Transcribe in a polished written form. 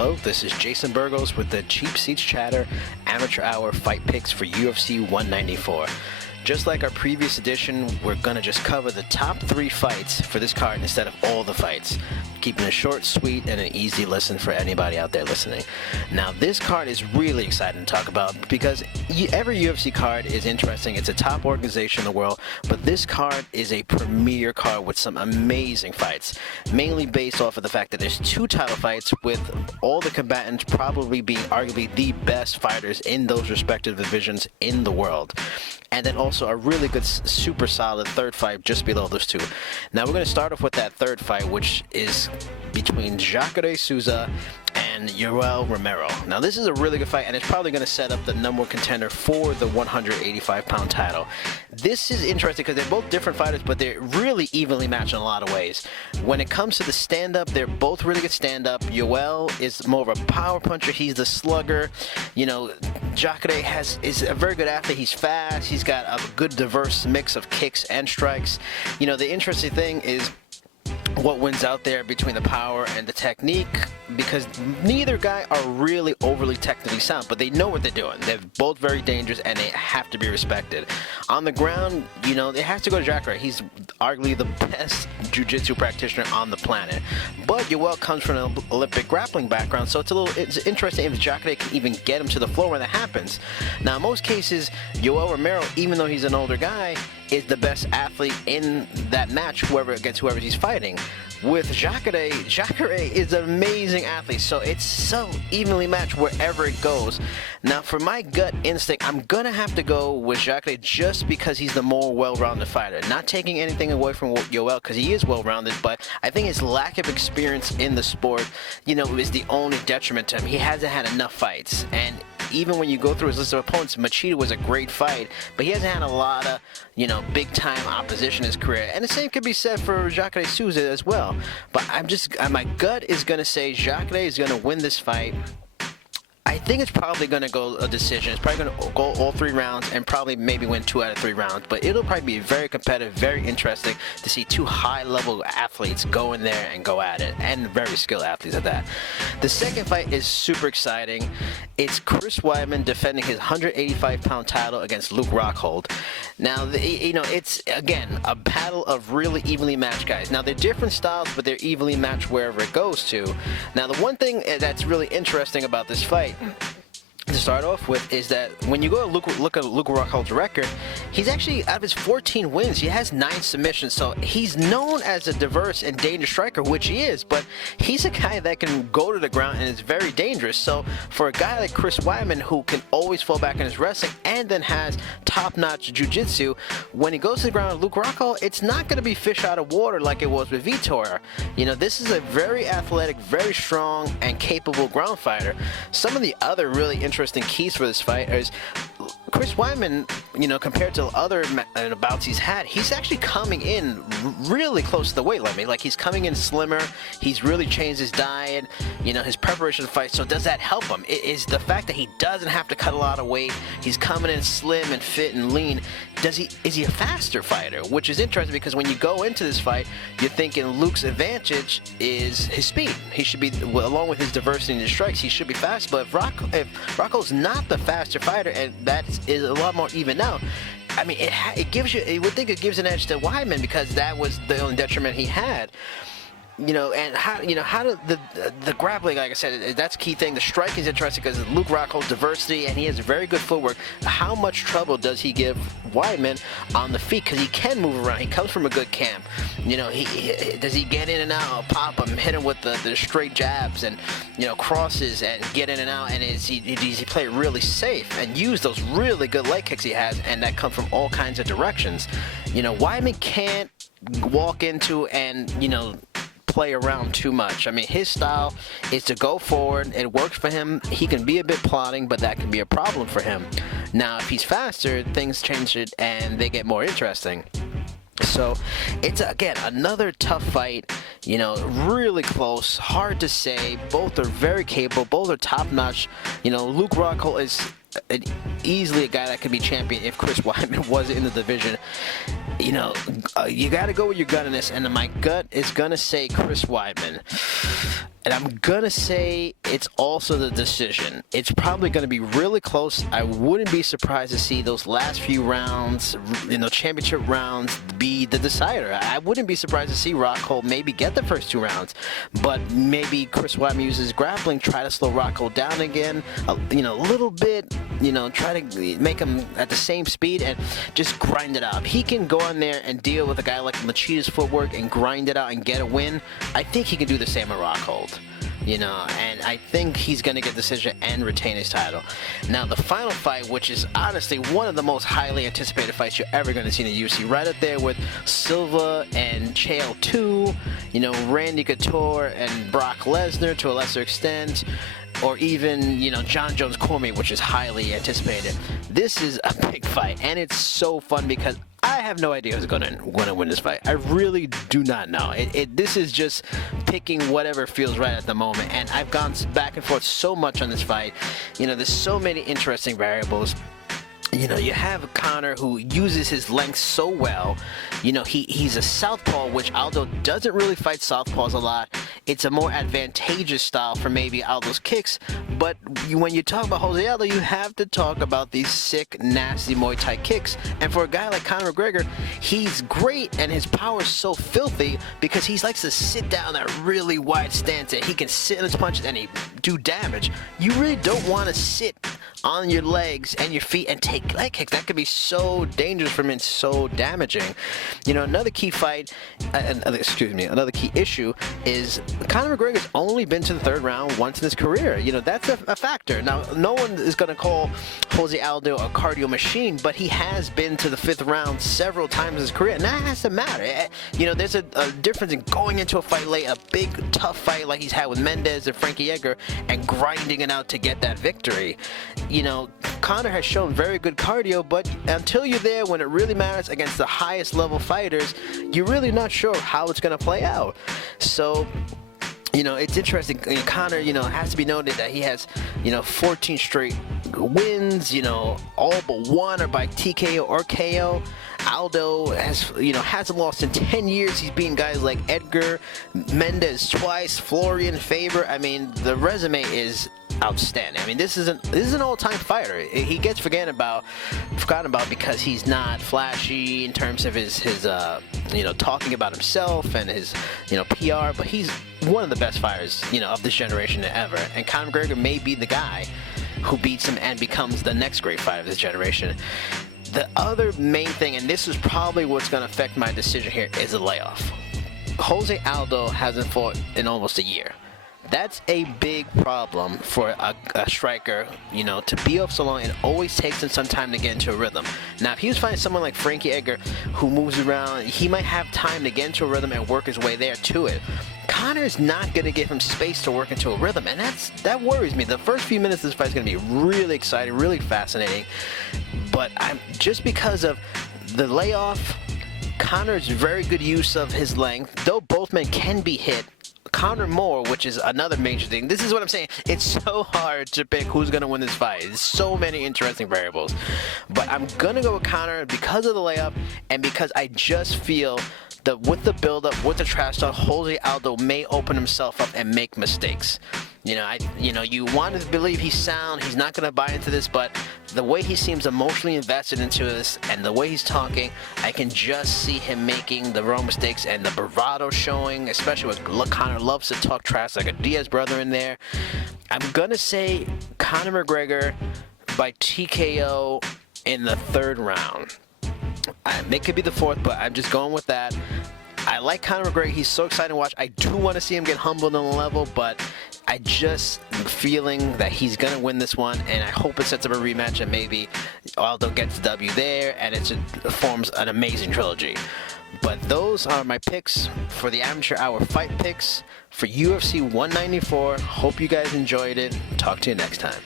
Hello, this is Jason Burgos with the Cheap Seats Chatter Amateur Hour Fight Picks for UFC 194. Just like our previous edition, we're going to just cover the top 3 fights for this card instead of all the fights, keeping it short, sweet, and an easy listen for anybody out there listening. Now, this card is really exciting to talk about because every UFC card is interesting. It's a top organization in the world, but this card is a premier card with some amazing fights, mainly based off of the fact that there's 2 title fights with all the combatants probably being arguably the best fighters in those respective divisions in the world. And then also a really good, super solid third fight just below those 2. Now we're going to start off with that third fight, which is between Jacare Souza and Rockhold Romero. Now this is a really good fight, and it's probably going to set up the #1 contender for the 185-pound title. This is interesting because they're both different fighters, but they're really evenly matched in a lot of ways. When it comes to the stand-up, they're both really good stand-up. Rockhold is more of a power puncher. He's the slugger. You know, Jacare is a very good athlete. He's fast. He's got a good diverse mix of kicks and strikes. You know, the interesting thing is what wins out there between the power and the technique, because neither guy are really overly technically sound, but they know what they're doing. They're both very dangerous, and they have to be respected. On the ground, you know, it has to go to Jacare. He's arguably the best jiu-jitsu practitioner on the planet. But Rockhold comes from an Olympic grappling background, so it's interesting if Jacare can even get him to the floor when that happens. Now, in most cases, Rockhold Romero, even though he's an older guy, is the best athlete in that match, whoever he's fighting. With Jacare is an amazing athlete, so it's so evenly matched wherever it goes. Now, for my gut instinct, I'm going to have to go with Jacare just because he's the more well-rounded fighter. Not taking anything away from Rockhold, because he is well-rounded, but I think his lack of experience in the sport, you know, is the only detriment to him. He hasn't had enough fights, and even when you go through his list of opponents, Machida was a great fight, but he hasn't had a lot of, you know, big-time opposition in his career. And the same could be said for Jacare Souza as well. But my gut is going to say Jacare is going to win this fight. I think it's probably going to go a decision. It's probably going to go all 3 rounds and probably maybe win 2 out of 3 rounds. But it'll probably be very competitive, very interesting to see 2 high-level athletes go in there and go at it, and very skilled athletes at that. The second fight is super exciting. It's Chris Weidman defending his 185-pound title against Luke Rockhold. Now, you know, it's, again, a battle of really evenly matched guys. Now, they're different styles, but they're evenly matched wherever it goes to. Now, the one thing that's really interesting about this fight to start off with is that when you go to look at Luke Rockhold's record, he's actually, out of his 14 wins, he has 9 submissions. So he's known as a diverse and dangerous striker, which he is, but he's a guy that can go to the ground and is very dangerous. So for a guy like Chris Weidman, who can always fall back in his wrestling and then has top-notch jiu-jitsu, when he goes to the ground with Luke Rockhold, it's not going to be fish out of water like it was with Vitor. You know, this is a very athletic, very strong, and capable ground fighter. Some of the other really interesting keys for this fight is Chris Weidman, you know, compared to other bouts he's had, he's actually coming in really close to the weight limit. Like, he's coming in slimmer. He's really changed his diet, you know, his preparation to fight. So does that help him? It is the fact that he doesn't have to cut a lot of weight. He's coming in slim and fit and lean. Is he a faster fighter? Which is interesting because when you go into this fight, you're thinking Luke's advantage is his speed. He should be, along with his diversity in his strikes, he should be fast. But if Rockhold's not the faster fighter, and that is a lot more even out, I mean, it would think it gives an edge to Weidman because that was the only detriment he had. You know, and how the grappling, like I said, that's a key thing. The striking is interesting because Luke Rockhold's diversity, and he has very good footwork. How much trouble does he give Weidman on the feet? Because he can move around. He comes from a good camp. You know, does he get in and out, pop him, hit him with the straight jabs and, you know, crosses and get in and out? And does he play it really safe and use those really good leg kicks he has, and that come from all kinds of directions? You know, Weidman can't walk into and, you know, play around too much. I mean, his style is to go forward. It works for him. He can be a bit plodding, but that can be a problem for him. Now, if he's faster, things change it and they get more interesting. So it's, again, another tough fight, you know, really close, hard to say. Both are very capable, both are top-notch. You know, Luke Rockhold is easily a guy that could be champion if Chris Weidman was in the division. You know, you got to go with your gut in this, and my gut is going to say Chris Weidman. And I'm going to say it's also the decision. It's probably going to be really close. I wouldn't be surprised to see those last few rounds, championship rounds, be the decider. I wouldn't be surprised to see Rockhold maybe get the first 2 rounds. But maybe Chris Weidman uses grappling, try to slow Rockhold down again, a little bit, try to make him at the same speed and just grind it out. If he can go on there and deal with a guy like Machida's footwork and grind it out and get a win, I think he can do the same with Rockhold. And I think he's going to get the decision and retain his title. Now, the final fight, which is honestly one of the most highly anticipated fights you're ever going to see in the UFC, right up there with Silva and Chael 2, Randy Couture and Brock Lesnar to a lesser extent, or even, John Jones Cormier, which is highly anticipated. This is a big fight, and it's so fun because I have no idea who's going to win this fight. I really do not know. This is just picking whatever feels right at the moment, and I've gone back and forth so much on this fight. There's so many interesting variables. You have Conor who uses his length so well. He's a southpaw, which Aldo doesn't really fight southpaws a lot. It's a more advantageous style for maybe Aldo's kicks. But when you talk about Jose Aldo, you have to talk about these sick, nasty Muay Thai kicks. And for a guy like Conor McGregor, he's great, and his power is so filthy because he likes to sit down that really wide stance, and he can sit in his punches and he do damage. You really don't want to sit on your legs and your feet and take leg kicks. That could be so dangerous for him and so damaging. Another key issue is Conor McGregor's only been to the 3rd round once in his career. That's a factor. Now, no one is going to call Jose Aldo a cardio machine, but he has been to the 5th round several times in his career, and that has to matter. There's a difference in going into a fight late, a big, tough fight like he's had with Mendes and Frankie Edgar, and grinding it out to get that victory. Conor has shown very good cardio, but until you're there when it really matters against the highest level fighters, you're really not sure how it's going to play out. So, it's interesting. Conor, has to be noted that he has, 14 straight wins, all but 1 are by TKO or KO. Aldo hasn't lost in 10 years. He's beaten guys like Edgar, Mendes twice, Florian, Faber. The resume is outstanding. This is an all-time fighter. He gets forgotten about because he's not flashy in terms of his talking about himself and his PR, but he's one of the best fighters of this generation ever. And Conor McGregor may be the guy who beats him and becomes the next great fighter of this generation. The other main thing, and this is probably what's going to affect my decision here, is a layoff. Jose Aldo hasn't fought in almost a year. That's a big problem for a striker, to be off so long. It always takes him some time to get into a rhythm. Now, if he was fighting someone like Frankie Edgar, who moves around, he might have time to get into a rhythm and work his way there to it. Conor is not going to give him space to work into a rhythm, and that worries me. The first few minutes of this fight is going to be really exciting, really fascinating. But just because of the layoff, Conor's very good use of his length, though both men can be hit. Conor more, which is another major thing. This is what I'm saying. It's so hard to pick who's going to win this fight. There's so many interesting variables. But I'm going to go with Conor because of the layup and because I just feel that with the build-up, with the trash talk, Jose Aldo may open himself up and make mistakes. You want to believe he's sound. He's not going to buy into this, but the way he seems emotionally invested into this and the way he's talking, I can just see him making the wrong mistakes and the bravado showing, especially when Conor loves to talk trash like a Diaz brother in there. I'm going to say Conor McGregor by TKO in the 3rd round. It could be the 4th, but I'm just going with that. I like Conor McGregor. He's so exciting to watch. I do want to see him get humbled on the level, but I just am feeling that he's going to win this one, and I hope it sets up a rematch and maybe Aldo gets the W there, and it forms an amazing trilogy. But those are my picks for the Amateur Hour Fight Picks for UFC 194. Hope you guys enjoyed it. Talk to you next time.